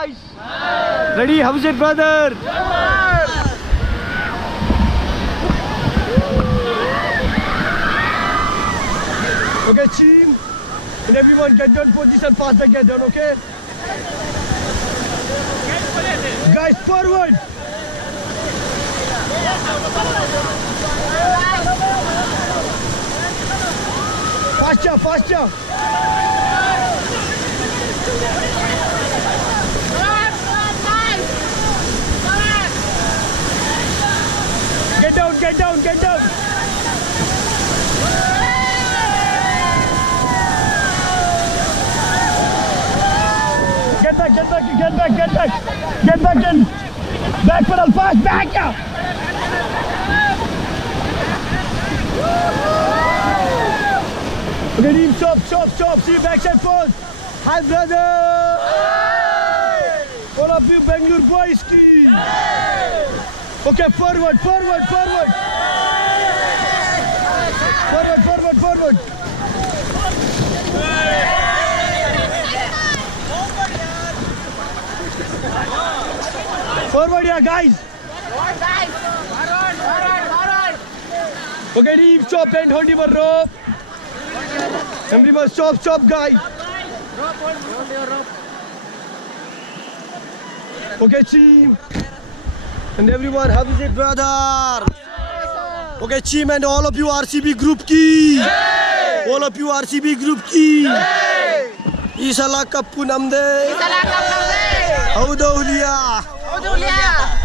guys? Ready? How is it, brother? Okay, team. And everyone get down position faster, get down, okay? Guys, forward! Faster, faster! Get down, get down, get down! Get back, get back, get back, get back! Get back in! Back pedal, fast, back! Okay, team, stop, stop, stop! See, backside pose! Hi, brother! Hey! All of you Bangalore boys, ki! Hey! Okay, forward, forward, forward! Forward, forward, forward! Forward, yeah, guys! Okay, team, stop and hold your rope! Everyone, stop, stop, guys! Okay, team! And everyone, how is it, brother? Okay, team, and all of you RCB group ki! Hey! All of you RCB group ki! Hey! Isala Kappu Namde! Isala Kappu Namde! Audulia! Audulia!